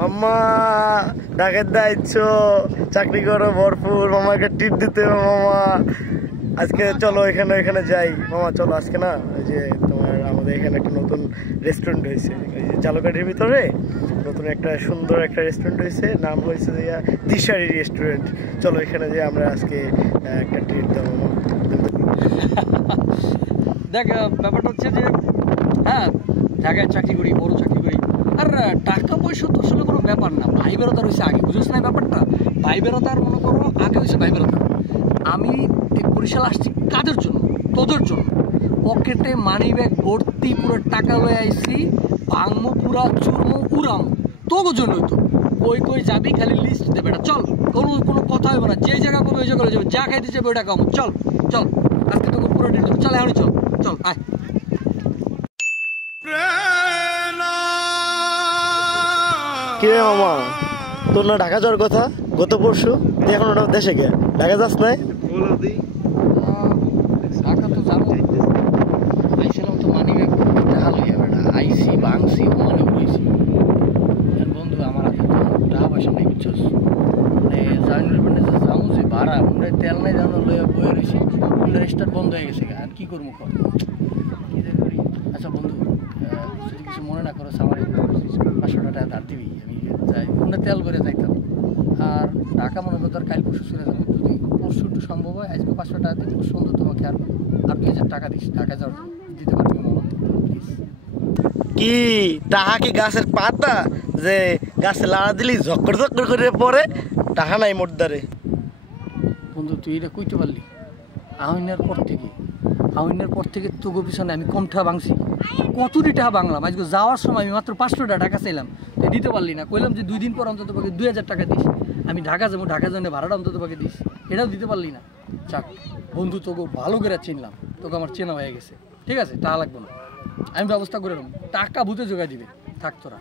মামা ঢাকার দায়িত্ব চাকরি করো ভরপুর, মামাকে টিপ দিতে হবে মামা। আজকে চলো এখানে এখানে যাই মামা, চলো আজকে না ওই যে তোমার আমাদের এখানে একটা নতুন রেস্টুরেন্ট হয়েছে ওই যে জালকাঠির ভিতরে, নতুন একটা সুন্দর একটা রেস্টুরেন্ট হয়েছে, নাম হয়েছে যে দিশারি রেস্টুরেন্ট। চলো এখানে যে আমরা আজকে একটা ট্রিট দেবো মামা। দেখ ব্যাপারটা হচ্ছে যে হ্যাঁ ঢাকায় চাকরি করি, বড় চাকরি করি, আর টাকা পয়সা তো আসলে কোনো ব্যাপার না। ভাই বেরোতার হয়েছে আগে, বুঝিস না ব্যাপারটা? ভাই বেরোতার মনে করো আগে হয়েছে ভাই বেরোতা। আমি বরিশাল আসছি কাজের জন্য, তোদের জন্য। পকেটে মানি ব্যাগ ভর্তি পুরো টাকা লয়ে আইসি, ভাঙমো পুরা চুরমো উড়াম তোর জন্যই তো। কই কই যাবি খালি লিস্ট দেবে এটা, চল কোনো কথা হবে না, যে জায়গা পাবে ওই জায়গায় যাবে, যা খাইতে যাবে ওইটা খাবো, চল চল আজকে তোকে পুরো ডিট দেবো, চল এখনই চল চল আয়। কিরে মামা, তোর না ঢাকা যাওয়ার কথা গত পরশু, তুই এখন ওটা দেশে গে ঢাকা যাস নাই? ঢাকা তো যাবো, আইছিলাম তো মানি ব্যাগ টাকা লইয়া বেটা, আইসি ভাঙছি মনে হয়েছি। বন্ধু আমার হাতে তো টাকা পয়সা নেই বুঝছস, মানে জানি যাবো যে ভাড়া মনে তেল নাই জানো লইয়া বয়ে রয়েছি, রেস্টার বন্ধ হয়ে গেছে। আর কি করবো কর, কি যে করি। আচ্ছা বন্ধু যদি কিছু মনে না করো আমার 500 টাকা ধার দিবি, আমি যাই মনে তেল করে যাইতাম। আর ঢাকা মনে করতো আর কাল পরশু চলে যাবো, যদি পরশু একটু সম্ভব হয় আজকে 500 টাকা দিই, সুন্দর তোমাকে আর 2000 টাকা দিস, ঢাকা যাওয়ার দিতে পারবি মামা প্লিজ। কি টাহা কি গাছের পাতা যে গাছে লাড়া দিলি ঝক্কর ঝক্কর করে পরে? টাহা নাই মোটদারে। বন্ধু তুই এটা কইতে পারলি? আহইনের পর থেকে তোগো পিছনে আমি কম টাকা ভাঙছি, কতটি টাকা ভাঙলাম। আজকে যাওয়ার সময় আমি মাত্র 500 টাকা চাইলাম, তুই দিতে পারলি না। কইলাম যে 2 দিন পর অন্তত পাকে 2000 টাকা দিস, আমি ঢাকা যাবো, ঢাকা জন্য ভাড়াটা অন্তত পাকে দিস, এটাও দিতে পারলি না। যাক বন্ধু তোকে ভালো করে চিনলাম, তোকে আমার চেনা হয়ে গেছে, ঠিক আছে টাকা লাগবে না, আমি ব্যবস্থা করে নেব, টাকা ভূতে জোগাড় দিবে, থাক তোরা।